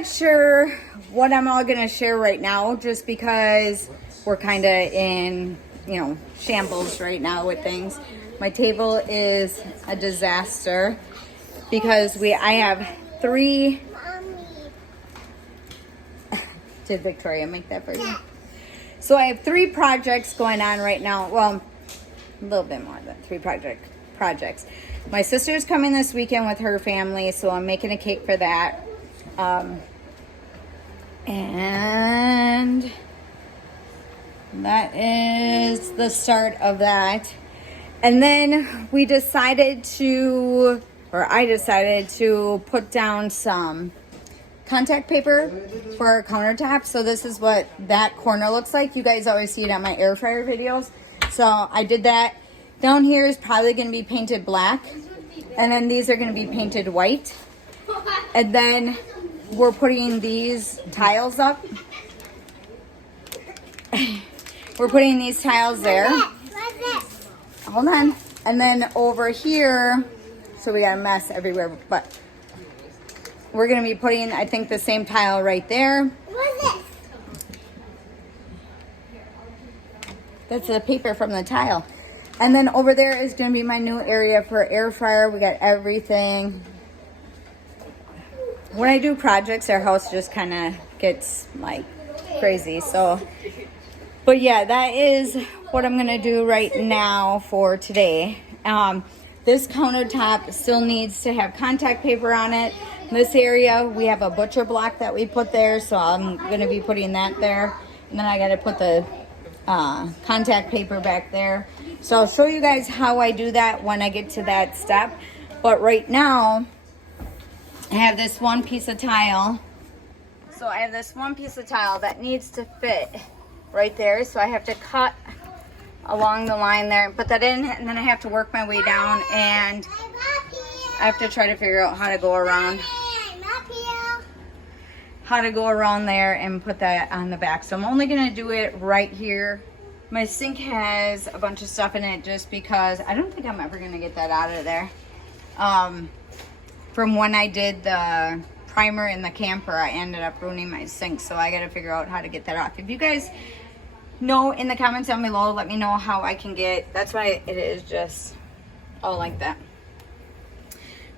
not sure what I'm all gonna share right now, just because we're kind of in, you know, shambles right now with things. My table is a disaster because I have 3. Did Victoria make that for you? So I have 3 projects going on right now. Well, a little bit more than 3 projects. My sister's coming this weekend with her family, so I'm making a cake for that. And that is the start of that. And then I decided to put down some contact paper for our countertop. So this is what that corner looks like. You guys always see it on my air fryer videos. So I did that. Down here is probably going to be painted black. And then these are going to be painted white. And then we're putting these tiles up. We're putting these tiles there. Hold on. And then over here, so we got a mess everywhere, but we're going to be putting, I think, the same tile right there. What's this? That's the paper from the tile. And then over there is going to be my new area for air fryer. We got everything. When I do projects, our house just kind of gets like crazy. So, but yeah, that is what I'm going to do right now for today. This countertop still needs to have contact paper on it. This area, we have a butcher block that we put there, so I'm going to be putting that there. And then I got to put the contact paper back there. So I'll show you guys how I do that when I get to that step. But right now, I have this one piece of tile. So I have this one piece of tile that needs to fit right there. So I have to cut along the line there and put that in, and then I have to work my way down, and I have to try to figure out how to go around there and put that on the back. So I'm only gonna do it right here. My sink has a bunch of stuff in it just because I don't think I'm ever gonna get that out of there. From when I did the primer in the camper, I ended up ruining my sink, so I gotta figure out how to get that off. If you guys know in the comments down below, let me know how I can get, that's why it is just all like that.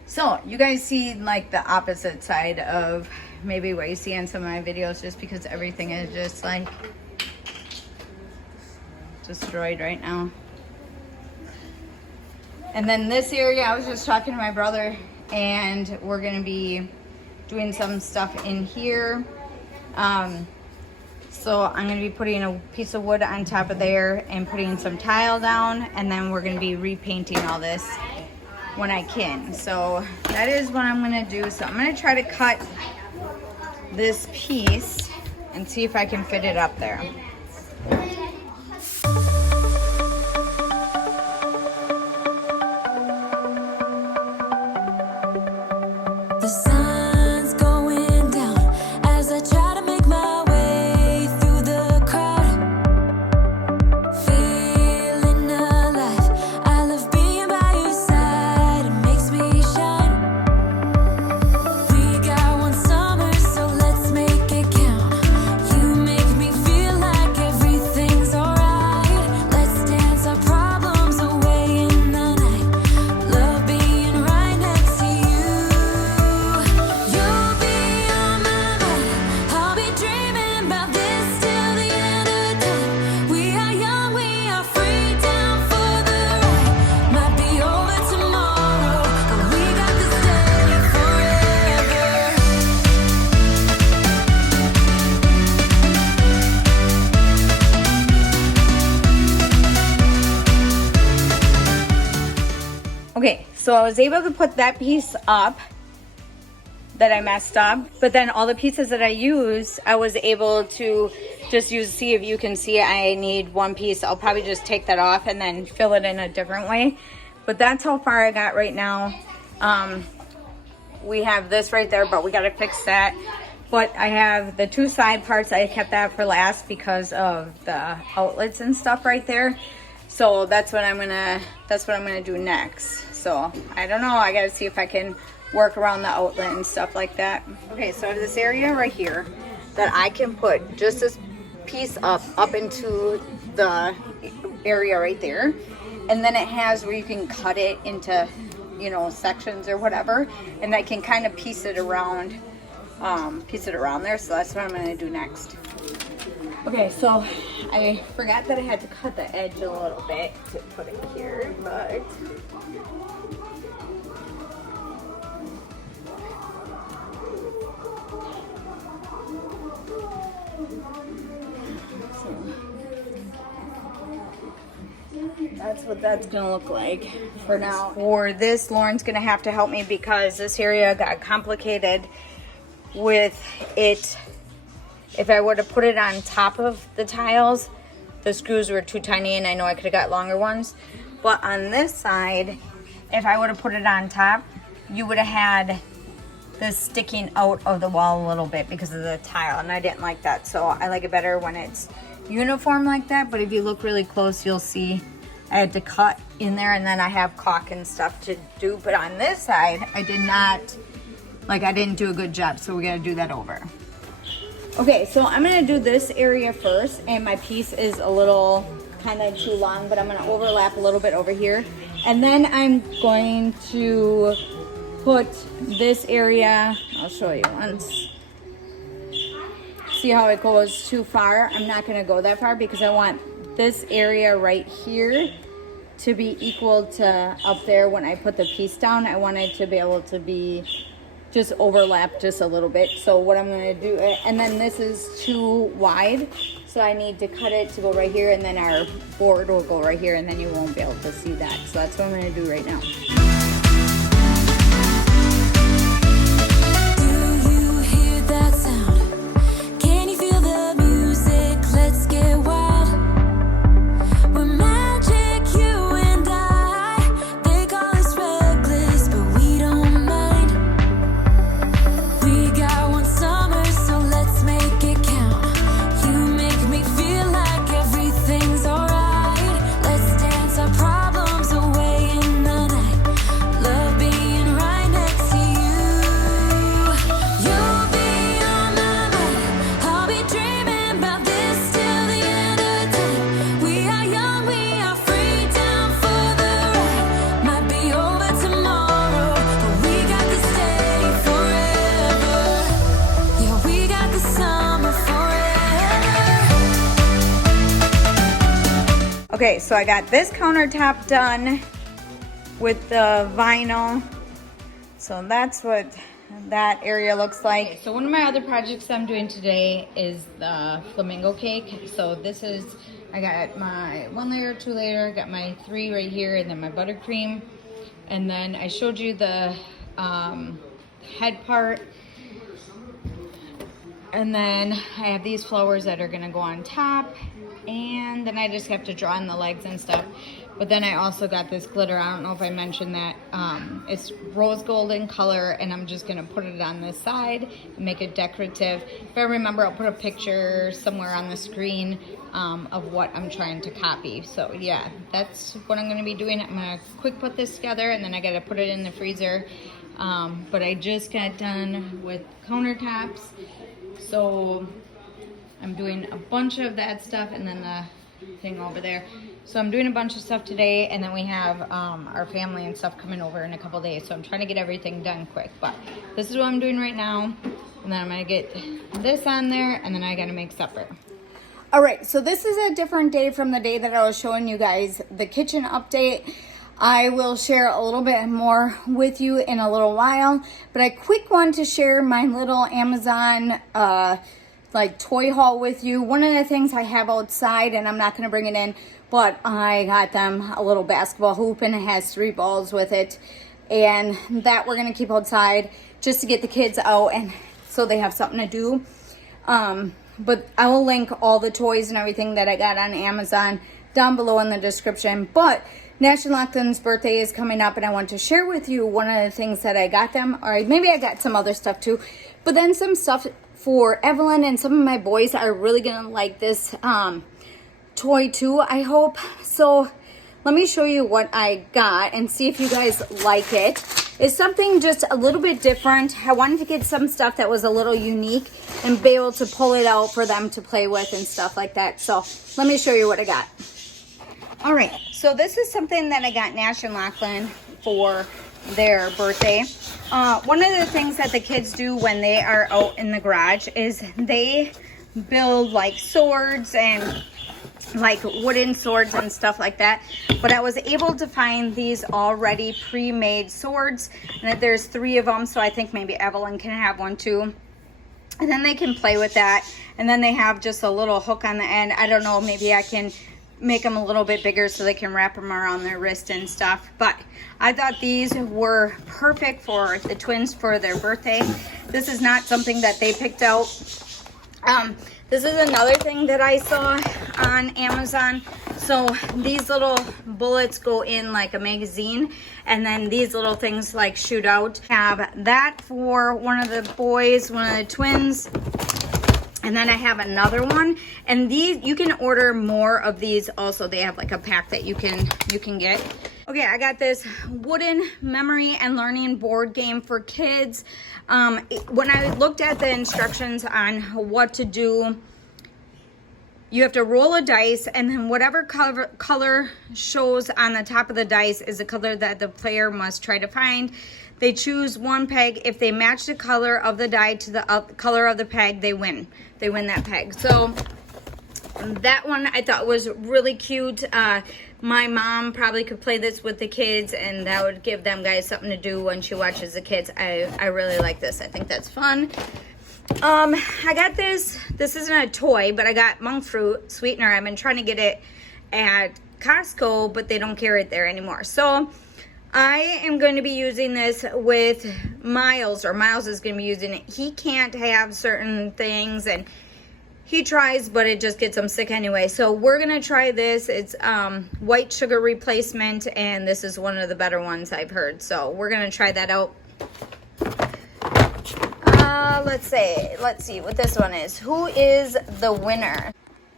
So you guys see like the opposite side of maybe what you see on some of my videos, just because everything is just like destroyed right now. And then this area, I was just talking to my brother, and we're gonna be doing some stuff in here. So I'm going to be putting a piece of wood on top of there and putting some tile down, and then we're going to be repainting all this when I can. So that is what I'm going to do. So I'm going to try to cut this piece and see if I can fit it up there. Okay, so I was able to put that piece up that I messed up, but then all the pieces that I used, I was able to just use, see if you can see it. I need one piece. I'll probably just take that off and then fill it in a different way. But that's how far I got right now. We have this right there, but we got to fix that. But I have the 2 side parts. I kept that for last because of the outlets and stuff right there. So that's what I'm gonna do next. So I don't know, I gotta see if I can work around the outlet and stuff like that. Okay, so I have this area right here that I can put just this piece up into the area right there, and then it has where you can cut it into, you know, sections or whatever, and I can kind of piece it around there. So that's what I'm going to do next. Okay, so I forgot that I had to cut the edge a little bit to put it here, but that's what that's gonna look like for now. For this, Lauren's gonna have to help me because this area got complicated with it. If I were to put it on top of the tiles, the screws were too tiny, and I know I could have got longer ones. But on this side, if I would have put it on top, you would have had this sticking out of the wall a little bit because of the tile, and I didn't like that. So I like it better when it's uniform like that. But if you look really close, you'll see I had to cut in there, and then I have caulk and stuff to do. But on this side, I didn't do a good job, so we gotta do that over. Okay, so I'm gonna do this area first, and my piece is a little kind of too long, but I'm gonna overlap a little bit over here. And then I'm going to put this area, I'll show you once. See how it goes too far? I'm not gonna go that far because I want this area right here to be equal to up there when I put the piece down. I want it to be able to be just overlap just a little bit. So what I'm gonna do, and then this is too wide, so I need to cut it to go right here, and then our board will go right here, and then you won't be able to see that. So that's what I'm gonna do right now. Do you hear that sound? Can you feel the music? Let's get wild. We're magic, you and I. They call us reckless, but we don't mind. We got one summer, so let's make it count. You make me feel like everything's alright. Let's dance our problems away in the night. Love being right next to you. You'll be on my mind. I'll be dreaming about this till the end of time. We are young, we are free, down for the ride. Might be over tomorrow, but we got this day forever. Yeah, we got the summer forever. Okay, so I got this countertop done with the vinyl. So that's what that area looks like. Okay, so one of my other projects I'm doing today is the Flamingo Cake. So this is, I got my 1 layer, 2 layer, got my 3 right here, and then my buttercream. And then I showed you the head part. And then I have these flowers that are gonna go on top, and then I just have to draw on the legs and stuff. But then I also got this glitter. I don't know if I mentioned that. It's rose gold in color, and I'm just gonna put it on this side and make it decorative. If I remember, I'll put a picture somewhere on the screen of what I'm trying to copy. So yeah, that's what I'm gonna be doing. I'm gonna quick put this together, and then I gotta put it in the freezer. But I just got done with countertops. So I'm doing a bunch of that stuff, and then the thing over there. So I'm doing a bunch of stuff today, and then we have our family and stuff coming over in a couple days. So I'm trying to get everything done quick. But this is what I'm doing right now. And then I'm gonna get this on there, and then I gotta make supper. All right, so this is a different day from the day that I was showing you guys the kitchen update. I will share a little bit more with you in a little while, but I quick want to share my little Amazon like toy haul with you. One of the things I have outside, and I'm not going to bring it in, but I got them a little basketball hoop, and it has 3 balls with it, and that we're going to keep outside just to get the kids out and so they have something to do. But I will link all the toys and everything that I got on Amazon down below in the description. But National Lockton's birthday is coming up, and I want to share with you one of the things that I got them, or maybe I got some other stuff too, but then some stuff for Evelyn, and some of my boys are really gonna like this toy too, I hope. So let me show you what I got and see if you guys like it. is something just a little bit different. I wanted to get some stuff that was a little unique and be able to pull it out for them to play with and stuff like that. So let me show you what I got. All right, so this is something that I got Nash and Lachlan for their birthday. One of the things that the kids do when they are out in the garage is they build like swords and like wooden swords and stuff like that. But I was able to find these already pre-made swords, and there's 3 of them, so I think maybe Evelyn can have one too. And then they can play with that. And then they have just a little hook on the end. I don't know, maybe I can make them a little bit bigger so they can wrap them around their wrist and stuff. But I thought these were perfect for the twins for their birthday. This is not something that they picked out. This is another thing that I saw on Amazon. So these little bullets go in like a magazine, and then these little things like shoot out. Have that for one of the boys, one of the twins. And then I have another one, and these you can order more of these also. They have like a pack that you can get. Okay, I got this wooden memory and learning board game for kids. When I looked at the instructions on what to do, you have to roll a dice, and then whatever color shows on the top of the dice is the color that the player must try to find. They choose one peg. If they match the color of the die to the color of the peg, they win. They win that peg. So that one I thought was really cute. My mom probably could play this with the kids, and that would give them guys something to do when she watches the kids. I really like this. I think that's fun. I got this. This isn't a toy, but I got monk fruit sweetener. I've been trying to get it at Costco, but they don't carry it there anymore. So I am going to be using this with Miles, or Miles is going to be using it. He can't have certain things, and he tries, but it just gets him sick anyway. So we're going to try this. It's white sugar replacement, and this is one of the better ones I've heard. So we're going to try that out. Let's see what this one is. Who is the winner?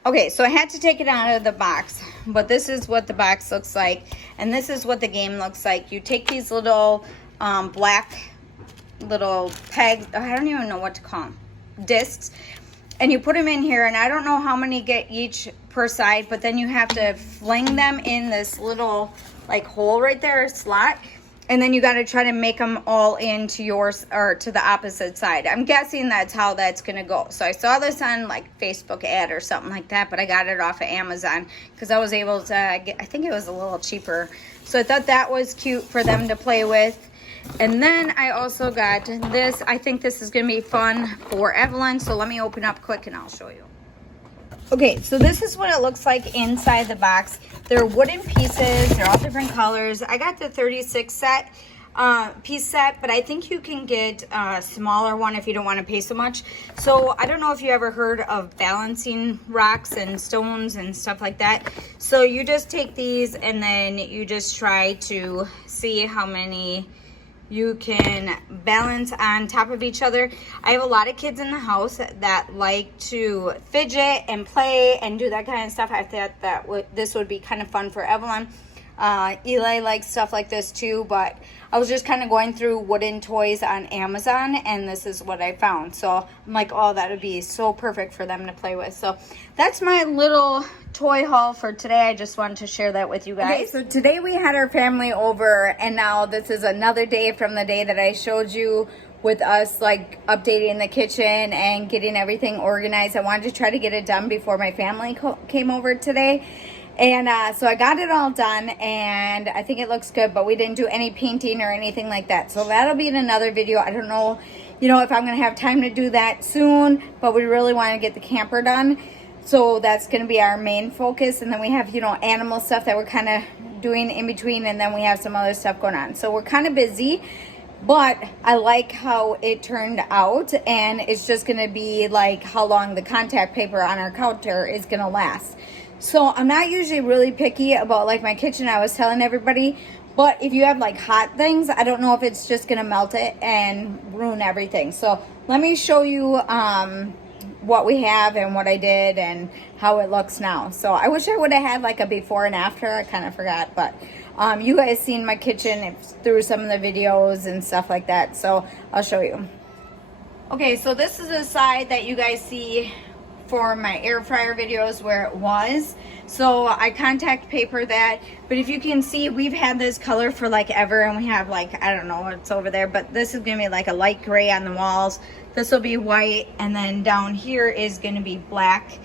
Okay, so I had to take it out of the box, but this is what the box looks like, and this is what the game looks like. You take these little black little pegs, I don't even know what to call them, discs, and you put them in here, and I don't know how many get each per side, but then you have to fling them in this little like hole right there, slot. And then you got to try to make them all into yours or to the opposite side. I'm guessing that's how that's going to go. So I saw this on like Facebook ad or something like that, but I got it off of Amazon because I was able to get, I think it was a little cheaper. So I thought that was cute for them to play with. And then I also got this. I think this is going to be fun for Evelyn. So let me open up quick and I'll show you. Okay, so this is what it looks like inside the box. They're wooden pieces. They're all different colors. I got the 36 piece set, but I think you can get a smaller one if you don't want to pay so much. So I don't know if you ever heard of balancing rocks and stones and stuff like that. So you just take these and then you just try to see how many you can balance on top of each other. I have a lot of kids in the house that like to fidget and play and do that kind of stuff. I thought that this would be kind of fun for Evelyn. Eli likes stuff like this too, but I was just kind of going through wooden toys on Amazon, and this is what I found. So I'm like, oh, that would be so perfect for them to play with. So that's my little toy haul for today. I just wanted to share that with you guys. Okay, so today we had our family over, and now this is another day from the day that I showed you with us like updating the kitchen and getting everything organized. I wanted to try to get it done before my family came over today. And so I got it all done, and I think it looks good, but we didn't do any painting or anything like that. So that'll be in another video. I don't know, if I'm going to have time to do that soon, but we really want to get the camper done. So that's going to be our main focus. And then we have, animal stuff that we're kind of doing in between, and then we have some other stuff going on. So we're kind of busy, but I like how it turned out, and it's just going to be like how long the contact paper on our counter is going to last. So I'm not usually really picky about like my kitchen, I was telling everybody, but if you have like hot things, I don't know if it's just going to melt it and ruin everything. So let me show you what we have and what I did and how it looks now. So I wish I would have had like a before and after. I kind of forgot, but You guys seen my kitchen through some of the videos and stuff like that, so I'll show you. Okay, so this is the side that you guys see for my air fryer videos where it was. So I contact paper that, but if you can see, we've had this color for like ever, and we have like, I don't know what's over there, but this is gonna be like a light gray on the walls. This will be white, and then down here is gonna be black.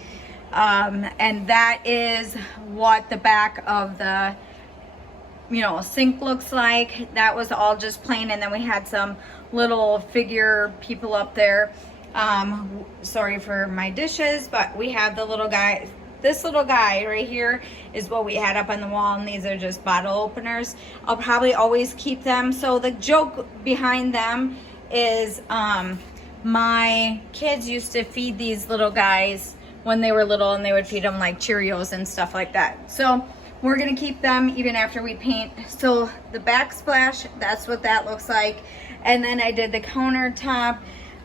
And that is what the back of the, you know, sink looks like. That was all just plain, and then we had some little figure people up there. Sorry for my dishes, but we have the little guy. This little guy right here is what we had up on the wall, and these are just bottle openers. I'll probably always keep them. So the joke behind them is my kids used to feed these little guys when they were little, and they would feed them like Cheerios and stuff like that. So we're gonna keep them even after we paint. So the backsplash, that's what that looks like. And then I did the countertop.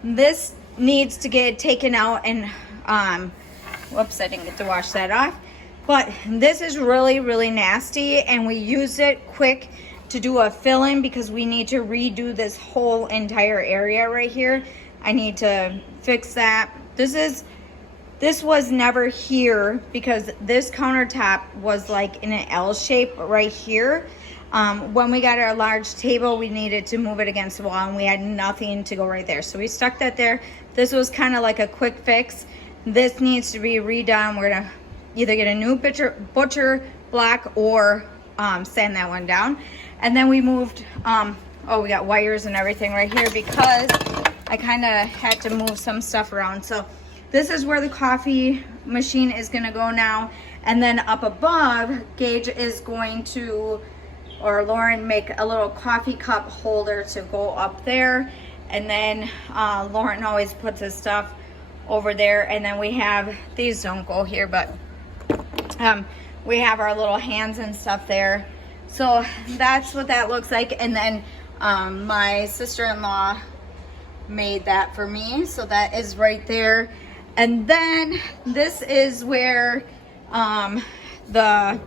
This needs to get taken out, and whoops, I didn't get to wash that off. But this is really, really nasty, and we used it quick to do a fill-in because we need to redo this whole entire area right here. I need to fix that. This was never here because this countertop was like in an L shape right here. When we got our large table, we needed to move it against the wall, and we had nothing to go right there. So we stuck that there. This was kind of like a quick fix. This needs to be redone. We're gonna either get a new butcher block or sand that one down. And then we moved, we got wires and everything right here because I kind of had to move some stuff around. So this is where the coffee machine is gonna go now. And then up above, Gage is going to, or Lauren, make a little coffee cup holder to go up there. And then Lauren always puts his stuff over there. And then we have, these don't go here, but we have our little hands and stuff there. So that's what that looks like. And then my sister-in-law made that for me. So that is right there. And then this is where the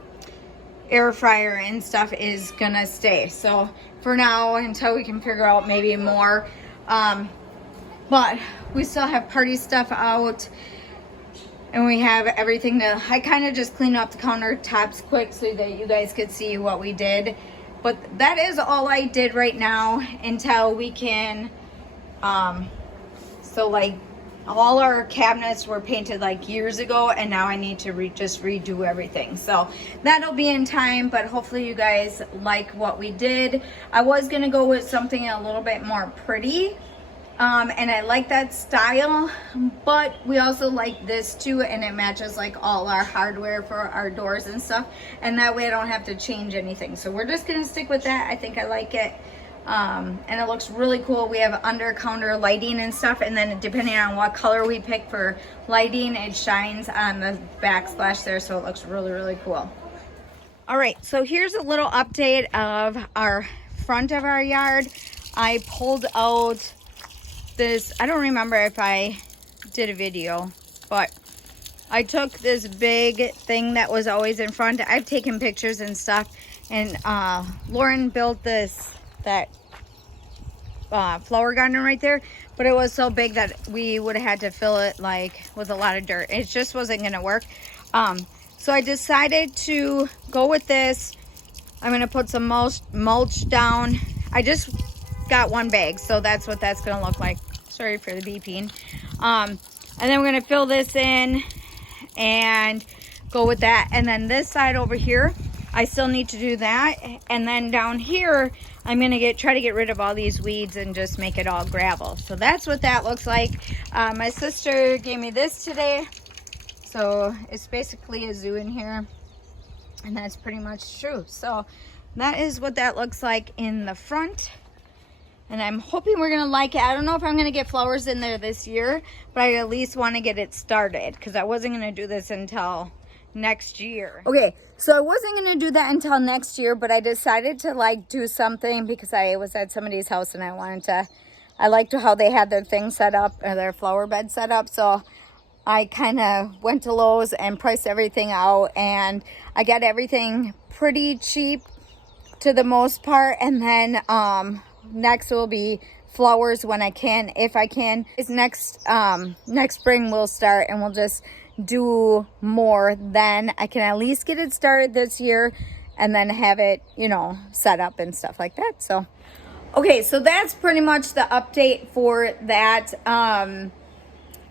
air fryer and stuff is gonna stay. So for now, until we can figure out maybe more, but we still have party stuff out, and we have everything to, I kind of just cleaned up the countertops quick so that you guys could see what we did. But that is all I did right now until we can, so like all our cabinets were painted like years ago, and now I need to just redo everything. So that'll be in time, but hopefully you guys like what we did. I was gonna go with something a little bit more pretty, and I like that style, but we also like this too, and it matches like all our hardware for our doors and stuff, and that way I don't have to change anything. So we're just gonna stick with that. I think I like it. And it looks really cool. We have under counter lighting and stuff, and then depending on what color we pick for lighting, it shines on the backsplash there, so it looks really, really cool. All right, so here's a little update of our front of our yard. I pulled out this, I don't remember if I did a video, but I took this big thing that was always in front. I've taken pictures and stuff, and Lauren built that flower garden right there, but it was so big that we would have had to fill it like with a lot of dirt. It just wasn't gonna work. So I decided to go with this. I'm gonna put some mulch down. I just got one bag, so that's what that's gonna look like. Sorry for the beeping. And then we're gonna fill this in and go with that. And then this side over here, I still need to do that. And then down here, I'm gonna try to get rid of all these weeds and just make it all gravel. So that's what that looks like. My sister gave me this today. So it's basically a zoo in here, and that's pretty much true. So that is what that looks like in the front. And I'm hoping we're gonna like it. I don't know if I'm gonna get flowers in there this year, but I at least wanna get it started because I wasn't gonna do this until next year. Okay, so I wasn't gonna do that until next year, but I decided to like do something because I was at somebody's house and I liked how they had their thing set up, or their flower bed set up. So I kind of went to Lowe's and priced everything out, and I got everything pretty cheap. to the most part, and then next will be flowers when I can, if I can. It's next spring we'll start, and we'll just do more. Then I can at least get it started this year and then have it, you know, set up and stuff like that. So okay, so that's pretty much the update for that.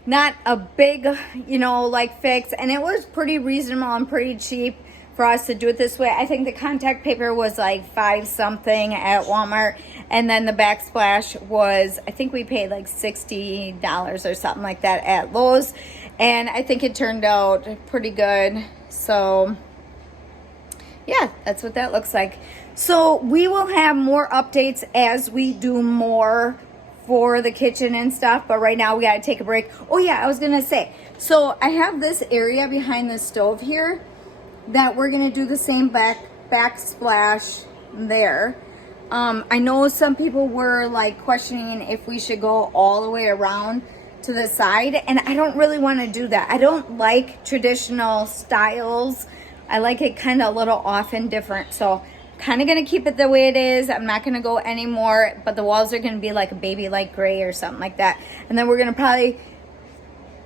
Not a big, you know, like fix, and it was pretty reasonable and pretty cheap for us to do it this way. I think the contact paper was like $5 something at Walmart, and then the backsplash was, I think we paid like $60 or something like that at Lowe's, and I think it turned out pretty good. So yeah, that's what that looks like. So we will have more updates as we do more for the kitchen and stuff, but right now we gotta take a break. Oh yeah, I was gonna say, so I have this area behind the stove here that we're gonna do the same backsplash there. I know some people were like questioning if we should go all the way around to the side, and I don't really want to do that. I don't like traditional styles. I like it kind of a little off and different, so kind of gonna keep it the way it is. I'm not gonna go anymore, but the walls are gonna be like a baby light gray or something like that, and then we're gonna probably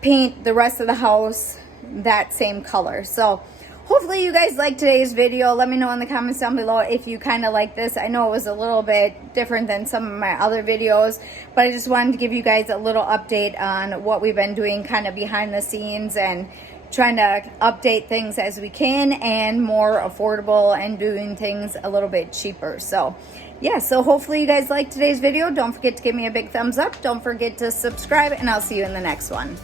paint the rest of the house that same color. So hopefully you guys liked today's video. Let me know in the comments down below if you kind of like this. I know it was a little bit different than some of my other videos, but I just wanted to give you guys a little update on what we've been doing kind of behind the scenes, and trying to update things as we can, and more affordable, and doing things a little bit cheaper. So yeah, so hopefully you guys liked today's video. Don't forget to give me a big thumbs up. Don't forget to subscribe, and I'll see you in the next one.